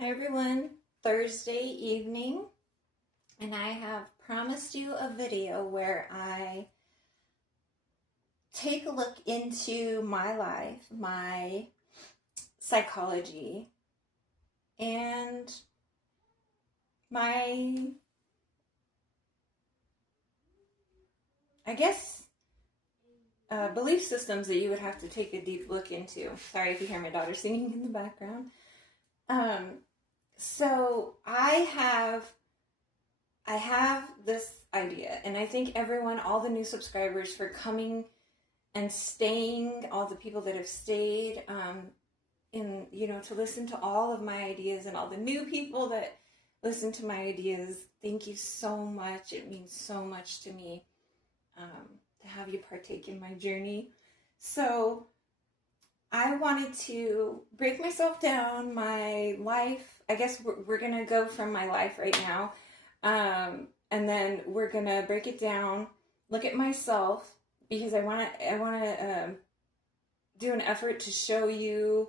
Hi everyone, Thursday evening, and I have promised you a video where I take a look into my life, my psychology, and my, I guess, belief systems that you would have to take a deep look into. Sorry if you hear my daughter singing in the background. Um, so I have this idea, and I thank everyone, all the new subscribers, for coming and staying, all the people that have stayed, to listen to all of my ideas, and all the new people that listen to my ideas. Thank you so much. It means so much to me to have you partake in my journey. So I wanted to break myself down, my life. I guess we're going to go from my life right now. And then we're going to break it down, look at myself, because I want to do an effort to show you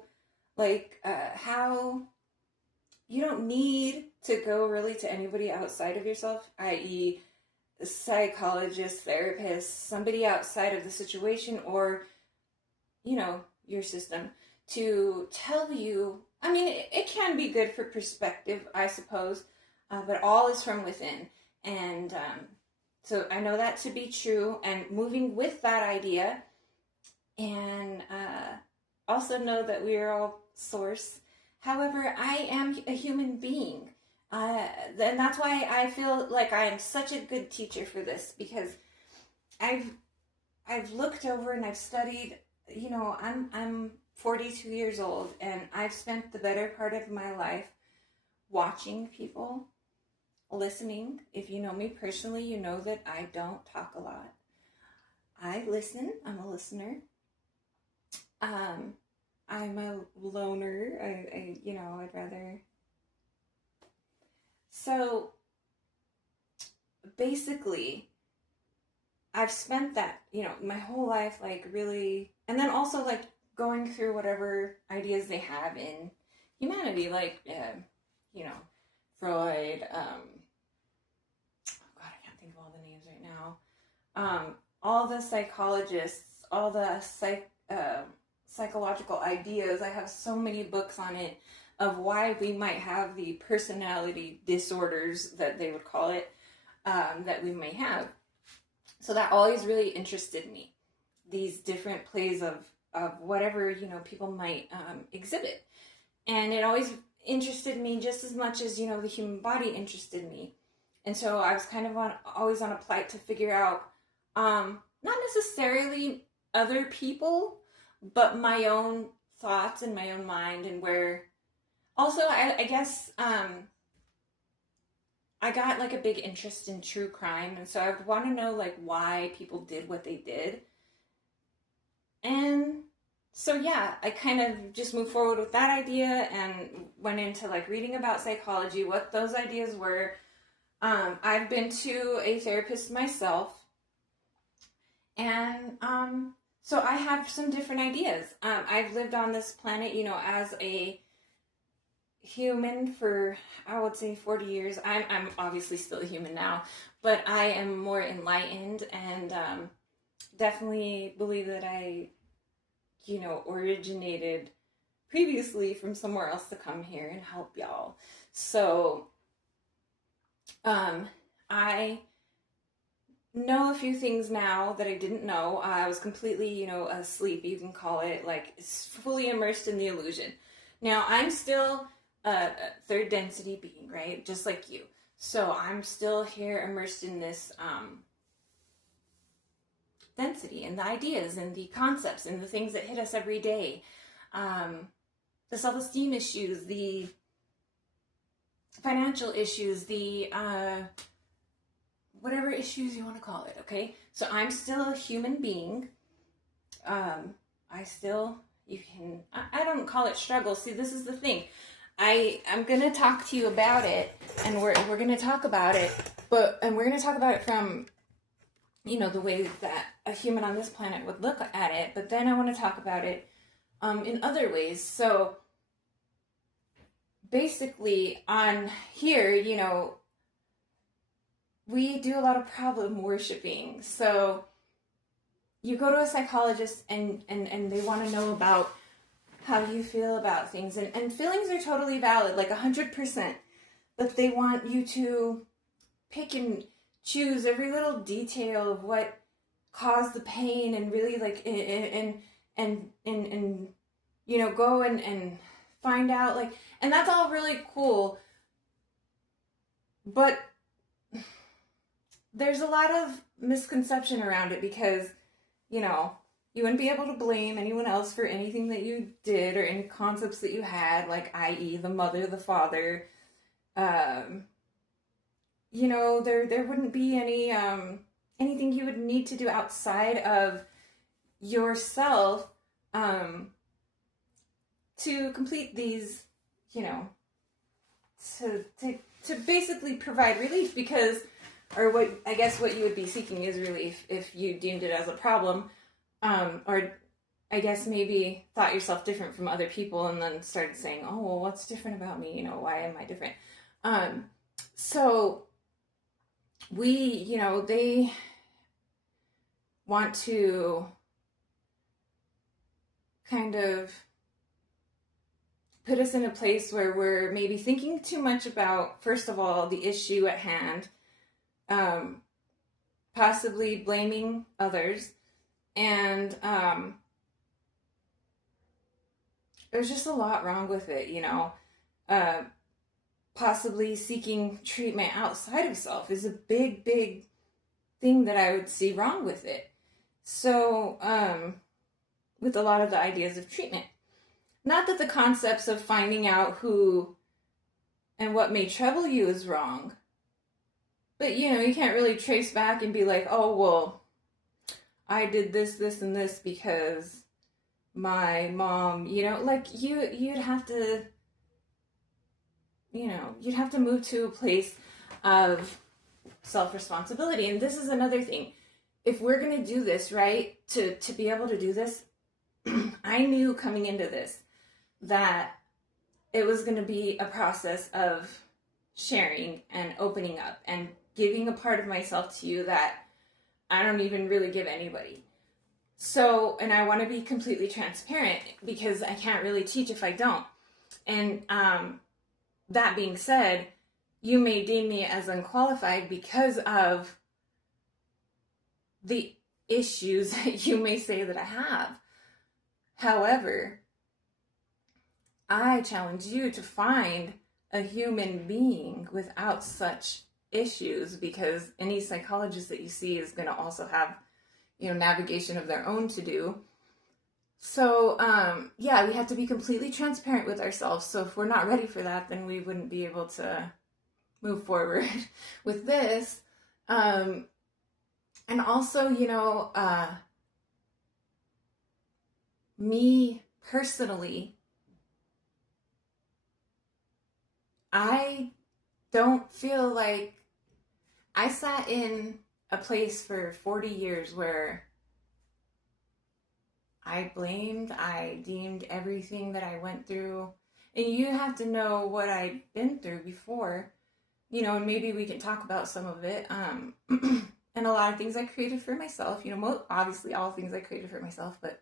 how you don't need to go really to anybody outside of yourself, i.e. a psychologist, therapist, somebody outside of the situation, or, your system, to tell you. I mean, it can be good for perspective, I suppose, but all is from within. And so I know that to be true, and moving with that idea, and also know that we are all source. However, I am a human being. And that's why I feel like I am such a good teacher for this, because I've looked over and I've studied. I'm 42 years old, and I've spent the better part of my life watching people, listening. If you know me personally, you know that I don't talk a lot. I listen. I'm a listener. I'm a loner. I'd rather. So basically, I've spent that, my whole life, really, and then also going through whatever ideas they have in humanity, Freud. God, I can't think of all the names right now. All the psychologists, all the psychological ideas. I have so many books on it, of why we might have the personality disorders that they would call it, that we may have. So that always really interested me, these different plays of whatever, people might exhibit. And it always interested me just as much as, the human body interested me. And so I was kind of always on a plight to figure out, not necessarily other people, but my own thoughts and my own mind, and where also I guess I got a big interest in true crime, and so I would want to know why people did what they did. And so yeah, I kind of just moved forward with that idea and went into reading about psychology, what those ideas were. I've been to a therapist myself, and so I have some different ideas. I've lived on this planet, as a human for, I would say, 40 years. I'm obviously still a human now, but I am more enlightened, and definitely believe that I, originated previously from somewhere else to come here and help y'all. So I know a few things now that I didn't know. I was completely, asleep, you can call it, fully immersed in the illusion. Now, I'm still a third density being, right? Just like you. So I'm still here immersed in this density, and the ideas and the concepts and the things that hit us every day. The self-esteem issues, the financial issues, the whatever issues you want to call it, okay? So I'm still a human being. I don't call it struggle. See, this is the thing. I'm going to talk to you about it, and we're going to talk about it, and we're going to talk about it from, the way that a human on this planet would look at it, but then I want to talk about it in other ways. So basically on here, we do a lot of problem worshiping. So you go to a psychologist and they want to know about how you feel about things. And feelings are totally valid, like 100%. But they want you to pick and choose every little detail of what caused the pain and really like, and go and find out, like, and that's all really cool. But there's a lot of misconception around it because, you wouldn't be able to blame anyone else for anything that you did or any concepts that you had, like, i.e. the mother, the father. There wouldn't be anything you would need to do outside of yourself to complete these, to basically provide relief, because, or what you would be seeking is relief if you deemed it as a problem, or I guess maybe thought yourself different from other people and then started saying, oh, well, what's different about me? Why am I different? So they want to kind of put us in a place where we're maybe thinking too much about, first of all, the issue at hand, possibly blaming others, and there's just a lot wrong with it, possibly seeking treatment outside of self is a big, big thing that I would see wrong with it. So, with a lot of the ideas of treatment. Not that the concepts of finding out who and what may trouble you is wrong. But, you can't really trace back and be like, oh, well, I did this, this, and this because my mom, like you'd have to, you'd have to move to a place of self-responsibility. And this is another thing. If we're going to do this, right, to be able to do this, I knew coming into this that it was going to be a process of sharing and opening up and giving a part of myself to you that I don't even really give anybody. So, and I want to be completely transparent because I can't really teach if I don't. And that being said, you may deem me as unqualified because of the issues that you may say that I have. However, I challenge you to find a human being without such issues, because any psychologist that you see is going to also have, navigation of their own to do. So, we have to be completely transparent with ourselves. So if we're not ready for that, then we wouldn't be able to move forward with this. And also, me personally, I don't feel like I sat in a place for 40 years where I blamed, I deemed everything that I went through. And you have to know what I'd been through before, and maybe we can talk about some of it. And a lot of things I created for myself, obviously all things I created for myself, but,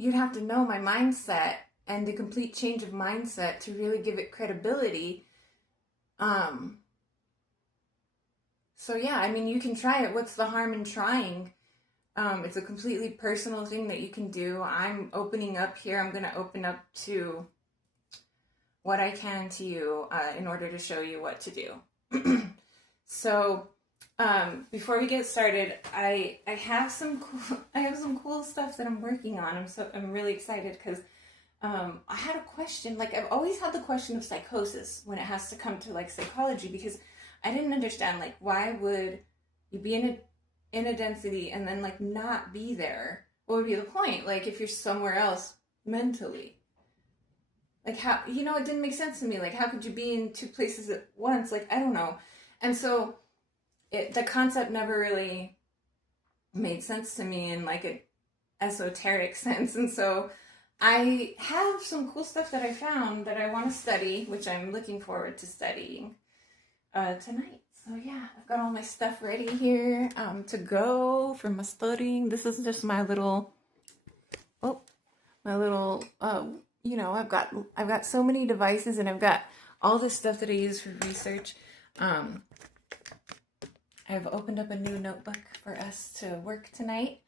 you'd have to know my mindset and the complete change of mindset to really give it credibility. So yeah, you can try it. What's the harm in trying? It's a completely personal thing that you can do. I'm opening up here. I'm going to open up to what I can to you in order to show you what to do. So before we get started, I have some cool stuff that I'm working on. I'm really excited because I had a question. Like, I've always had the question of psychosis when it has to come to like psychology, because I didn't understand, like, why would you be in a density and then like not be there? What would be the point? Like, if you're somewhere else mentally, like, how, it didn't make sense to me. Like, how could you be in two places at once? Like, I don't know. And so the concept never really made sense to me in like esoteric sense. And so I have some cool stuff that I found that I want to study, which I'm looking forward to studying tonight. So yeah, I've got all my stuff ready here to go for my studying. This is just my little, you know, I've got so many devices, and I've got all this stuff that I use for research. I've opened up a new notebook for us to work tonight.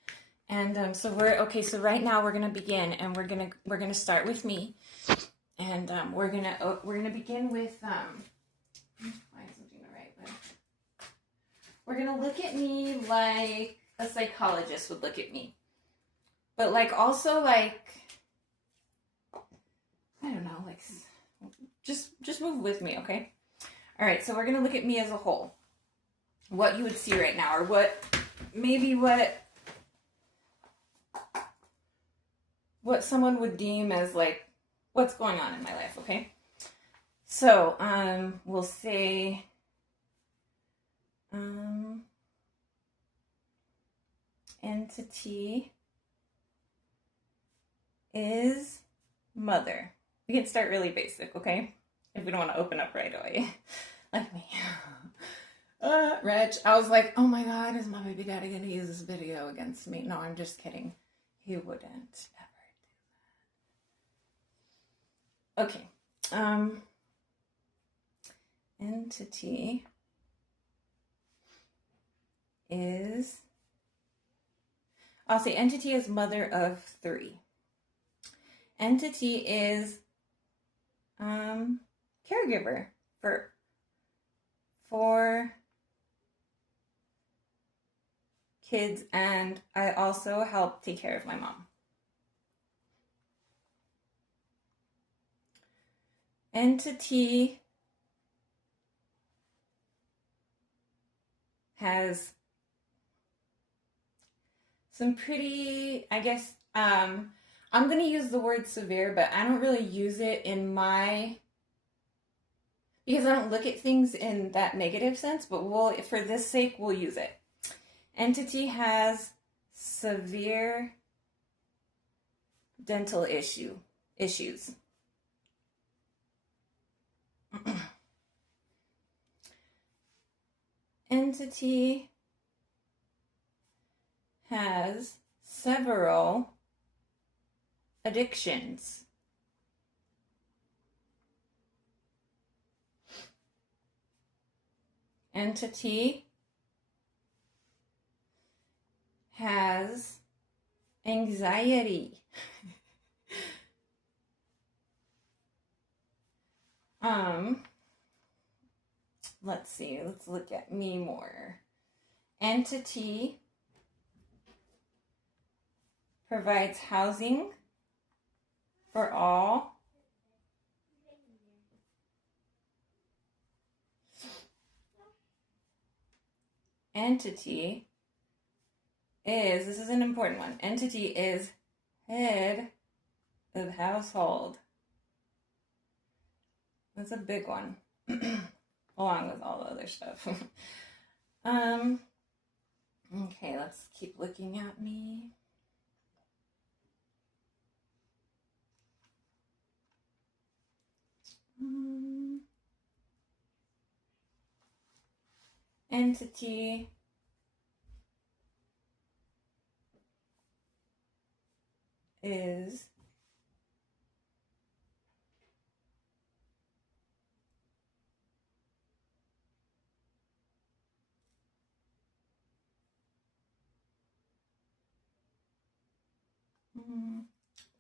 And so right now we're gonna begin, and we're gonna start with me, and we're gonna begin with why isn't doing the right way? We're gonna look at me like a psychologist would look at me, but like also like, I don't know, like just move with me, okay? All right, so we're gonna look at me as a whole, what you would see right now, or what someone would deem as like what's going on in my life, okay? So, we'll say entity is mother. We can start really basic, okay? If we don't want to open up right away. Like me. Reg, I was like, oh my god, is my baby daddy gonna use this video against me? No, I'm just kidding. He wouldn't ever do that. Okay. Entity is, I'll say entity is mother of 3. Entity is caregiver for kids, and I also help take care of my mom. Entity has some pretty, I guess, I'm going to use the word severe, but I don't really use it because I don't look at things in that negative sense, but for this sake, we'll use it. Entity has severe dental issues. Entity has several addictions. Entity has anxiety. Let's see, let's look at me more. Entity provides housing for all. Entity is, this is an important one, entity is head of household. That's a big one, along with all the other stuff. Okay, let's keep looking at me. Entity is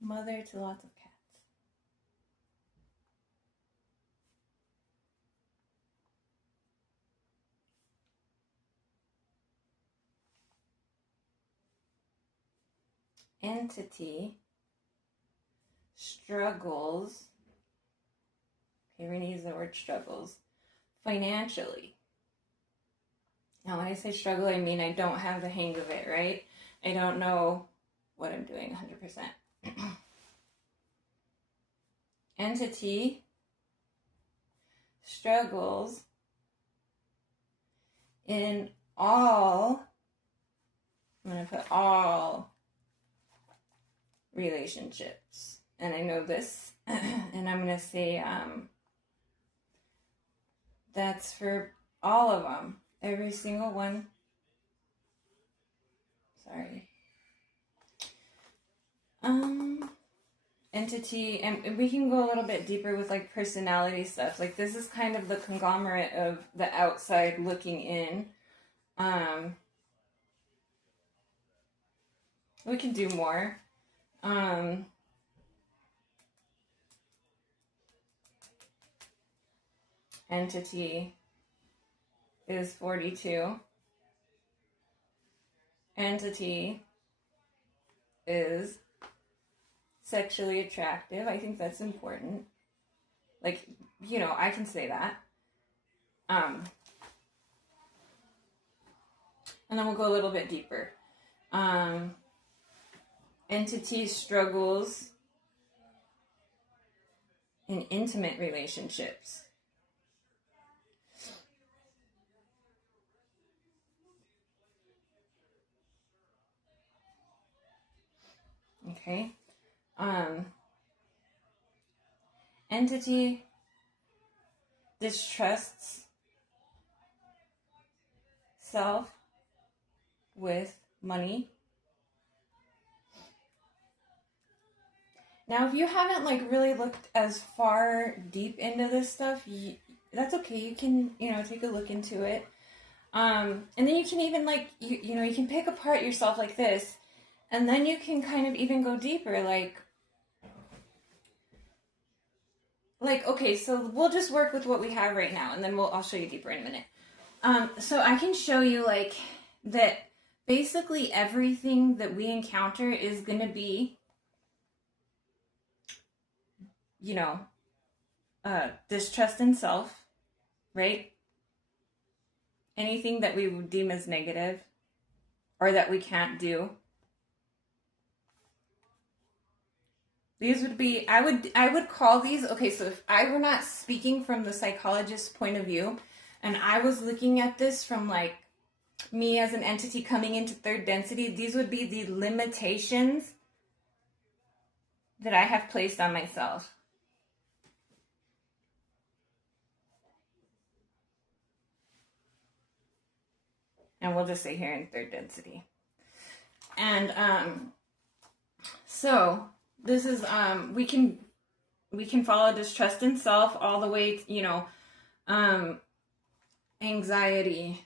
mother to lots of cats. Entity struggles, okay, we're going to use the word struggles, financially. Now, when I say struggle, I mean I don't have the hang of it, right? I don't know what I'm doing 100%. Entity struggles in all, I'm going to put all relationships. And I know this, and I'm going to say that's for all of them. Every single one. Sorry. Entity, and we can go a little bit deeper with like personality stuff. Like this is kind of the conglomerate of the outside looking in. We can do more. Entity is 42. Entity is sexually attractive. I think that's important. Like, you know, I can say that. And then we'll go a little bit deeper. Entity struggles in intimate relationships. Okay. Entity distrusts self with money. Now, if you haven't like really looked as far deep into this stuff, that's okay. You can, you know, take a look into it. And then you can even like, you know, you can pick apart yourself like this, and then you can kind of even go deeper, like, okay, so we'll just work with what we have right now, and then I'll show you deeper in a minute. So I can show you like that basically everything that we encounter is going to be, you know, distrust in self, right? Anything that we would deem as negative or that we can't do. These would be, I would call these, okay, so if I were not speaking from the psychologist's point of view, and I was looking at this from like me as an entity coming into third density, these would be the limitations that I have placed on myself. And we'll just say here in third density. And so this is we can follow distrust in self all the way to, you know, anxiety,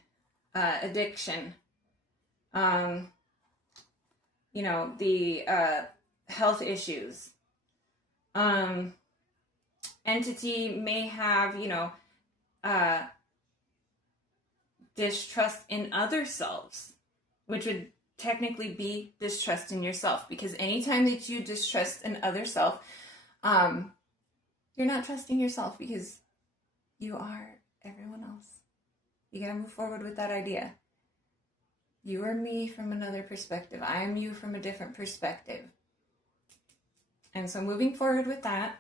addiction, you know, the health issues. Entity may have, you know, distrust in other selves, which would technically be distrust in yourself, because anytime that you distrust an other self, you're not trusting yourself, because you are everyone else. You gotta move forward with that idea. You are me from another perspective. I am you from a different perspective. And so moving forward with that,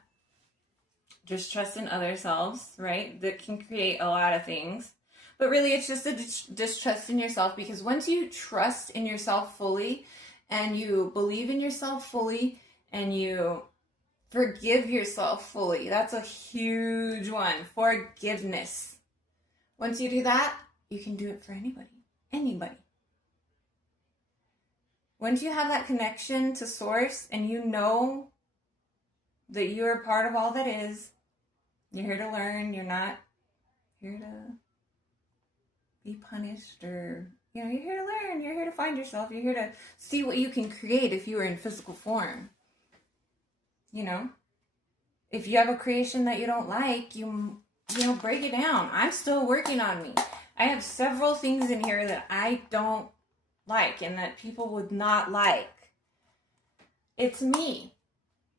distrust in other selves, right? That can create a lot of things. But really, it's just a distrust in yourself, because once you trust in yourself fully, and you believe in yourself fully, and you forgive yourself fully, that's a huge one. Forgiveness. Once you do that, you can do it for anybody. Anybody. Once you have that connection to Source, and you know that you are part of all that is, you're here to learn, you're not here to be punished, or, you know, you're here to learn, you're here to find yourself, you're here to see what you can create if you are in physical form. You know, if you have a creation that you don't like, you know, break it down. I'm still working on me. I have several things in here that I don't like and that people would not like. It's me.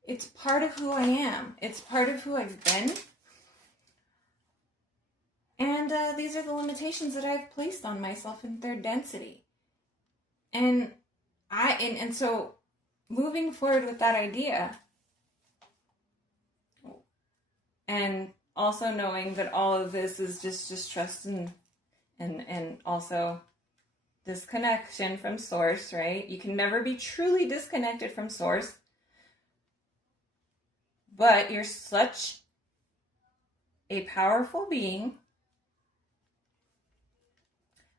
It's part of who I am. It's part of who I've been. And these are the limitations that I've placed on myself in third density. And so moving forward with that idea, and also knowing that all of this is just distrust and also disconnection from Source, right? You can never be truly disconnected from Source. But you're such a powerful being.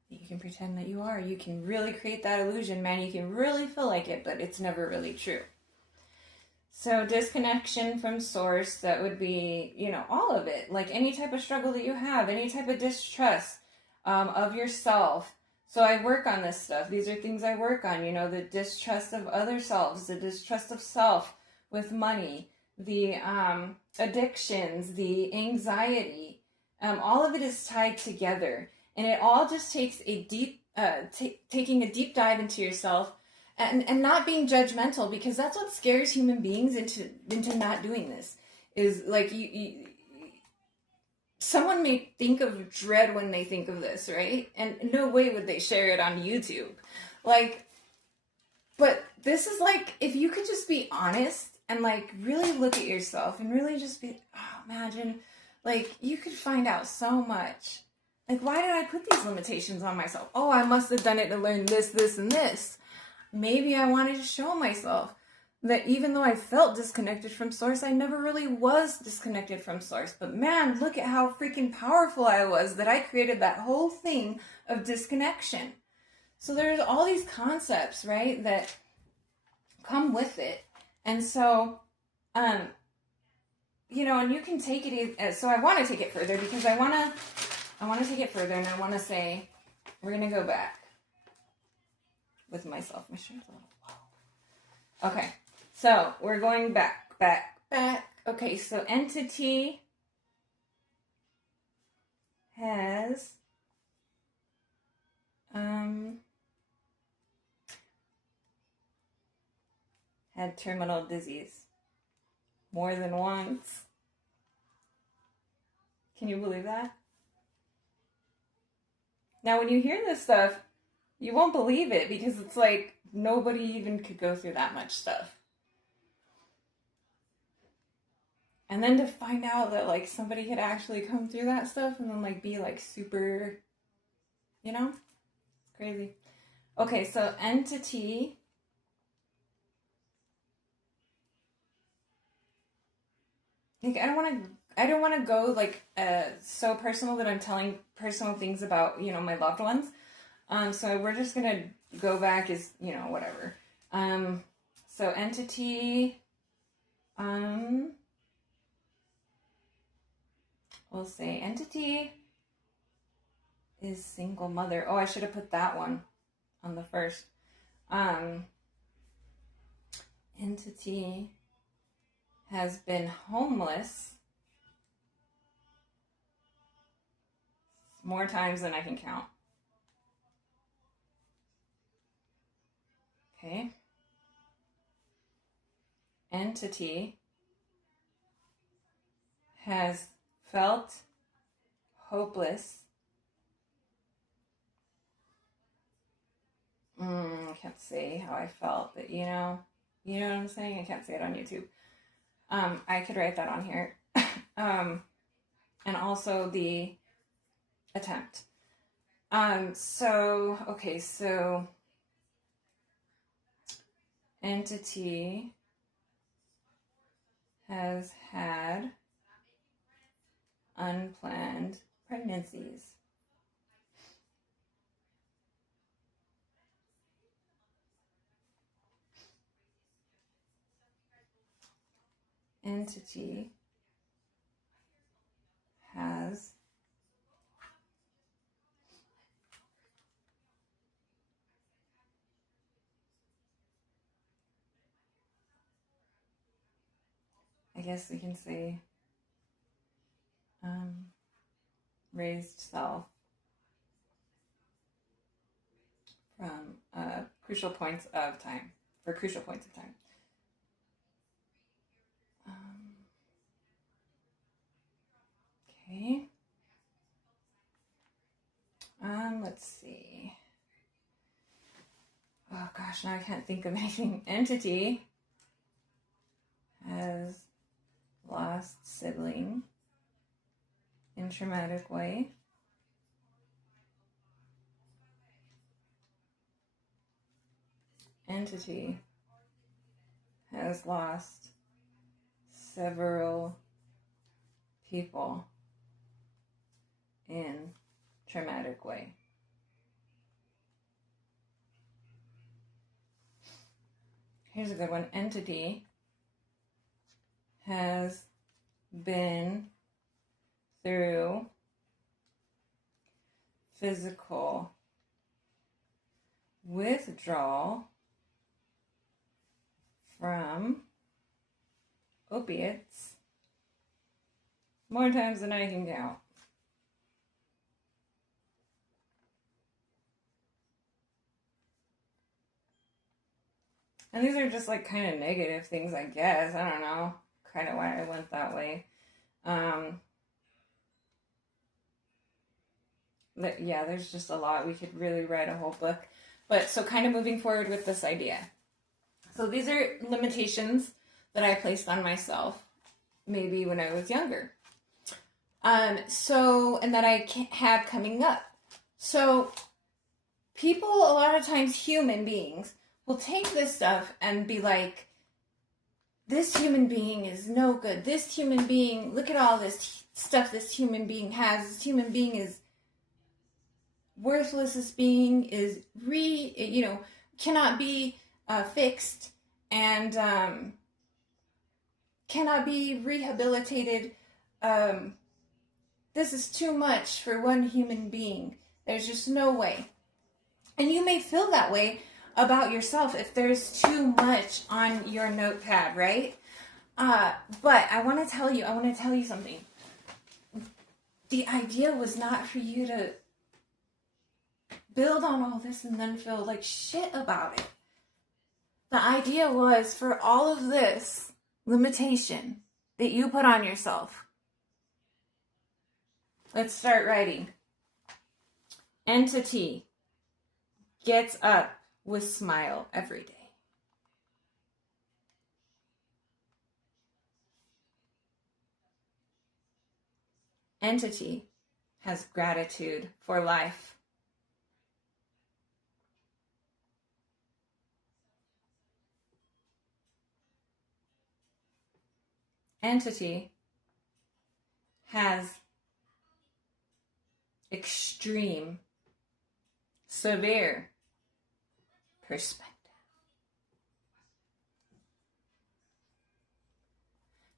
You can pretend that you are. You can really create that illusion, man. You can really feel like it, but it's never really true. So disconnection from source, that would be, all of it. Like any type of struggle that you have, any type of distrust of yourself. So I work on this stuff. These are things I work on, the distrust of other selves, the distrust of self with money, the addictions, the anxiety. All of it is tied together. And it all just takes a deep, taking a deep dive into yourself and not being judgmental, because that's what scares human beings into not doing this. Is like someone may think of dread when they think of this, right? And no way would they share it on YouTube. But this is like, if you could just be honest and really look at yourself and really just be, imagine, you could find out so much. Why did I put these limitations on myself? Oh, I must have done it to learn this, this, and this. Maybe I wanted to show myself that even though I felt disconnected from source, I never really was disconnected from source. But man, look at how freaking powerful I was that I created that whole thing of disconnection. So there's all these concepts, right, that come with it. And so, and you can take it, so I want to take it further, because I want to take it further, and I want to say, we're going to go back with myself. My shirt's a little low. Okay, so we're going back. Okay, so entity has had terminal disease more than once. Can you believe that? Now, when you hear this stuff, you won't believe it, because it's like nobody even could go through that much stuff. And then to find out that somebody could actually come through that stuff and then be super, it's crazy. Okay, so entity I don't want to go so personal that I'm telling personal things about, my loved ones. So we're just going to go back as, whatever. So entity, we'll say entity is single mother. Oh, I should have put that one on the first. Entity has been homeless more times than I can count. Okay. Entity has felt hopeless. I can't say how I felt, but you know what I'm saying? I can't say it on YouTube. I could write that on here. And also the attempt. So entity has had unplanned pregnancies. Entity has I guess we can say raised self from crucial points of time, for crucial points of time. Okay. Let's see. Oh gosh, now I can't think of anything. Entity has lost sibling in traumatic way. Entity has lost several people in traumatic way. Here's a good one. Entity has been through physical withdrawal from opiates more times than I can count. And these are just like kind of negative things, I guess. I don't know kind of why I went that way. But yeah, there's just a lot. We could really write a whole book. But so kind of moving forward with this idea. So these are limitations that I placed on myself maybe when I was younger. And that I had coming up. So people, a lot of times human beings, will take this stuff and be like, this human being is no good. This human being, look at all this stuff this human being has. This human being is worthless. This being is cannot be fixed and cannot be rehabilitated. This is too much for one human being. There's just no way. And you may feel that way about yourself if there's too much on your notepad, right? But I want to tell you something. The idea was not for you to build on all this and then feel like shit about it. The idea was for all of this limitation that you put on yourself. Let's start writing. Entity gets up with smile every day. Entity has gratitude for life. Entity has extreme, severe perspective.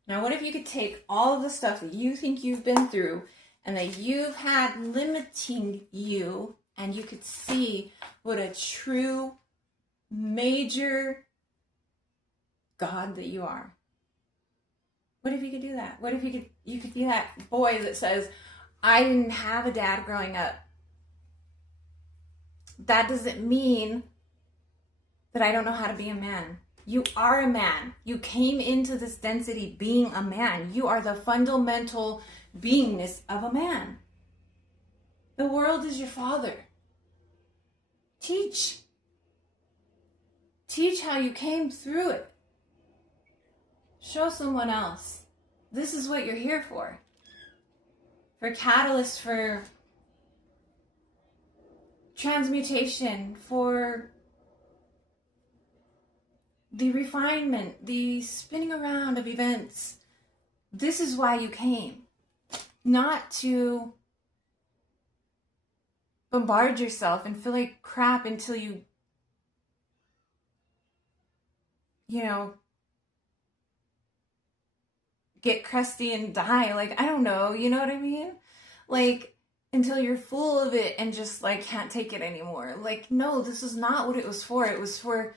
Now, what if you could take all of the stuff that you think you've been through and that you've had limiting you, and you could see what a true, major God that you are? What if you could do that? What if you could be that boy that says, I didn't have a dad growing up. That doesn't mean that I don't know how to be a man. You are a man. You came into this density being a man. You are the fundamental beingness of a man. The world is your father. Teach. Teach how you came through it. Show someone else. This is what you're here for. For catalyst, for transmutation, for the refinement, the spinning around of events. This is why you came. Not to bombard yourself and feel like crap until you get crusty and die. Like, I don't know, you know what I mean? Like, until you're full of it and just like can't take it anymore. Like, no, this is not what it was for. It was for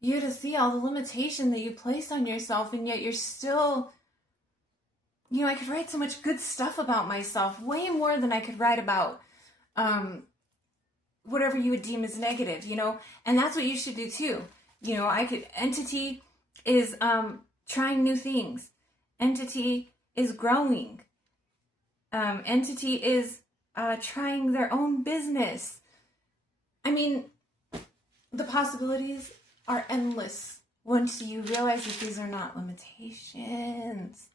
you to see all the limitation that you placed on yourself, and yet you're still, I could write so much good stuff about myself, way more than I could write about whatever you would deem as negative, and that's what you should do too. Entity is trying new things. Entity is growing. Entity is trying their own business. I mean, the possibilities are endless once you realize that these are not limitations.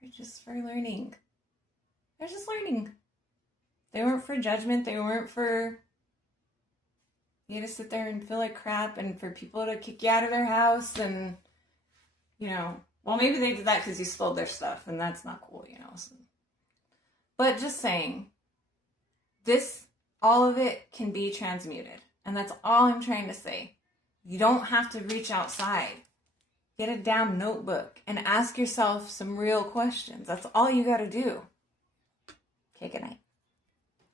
They were just for learning. They're just learning. They weren't for judgment. They weren't for You gotta sit there and feel like crap, and for people to kick you out of their house, and, you know, well, maybe they did that because you stole their stuff, and that's not cool, you know. So. But just saying, all of it can be transmuted. And that's all I'm trying to say. You don't have to reach outside. Get a damn notebook and ask yourself some real questions. That's all you got to do. Okay, good night.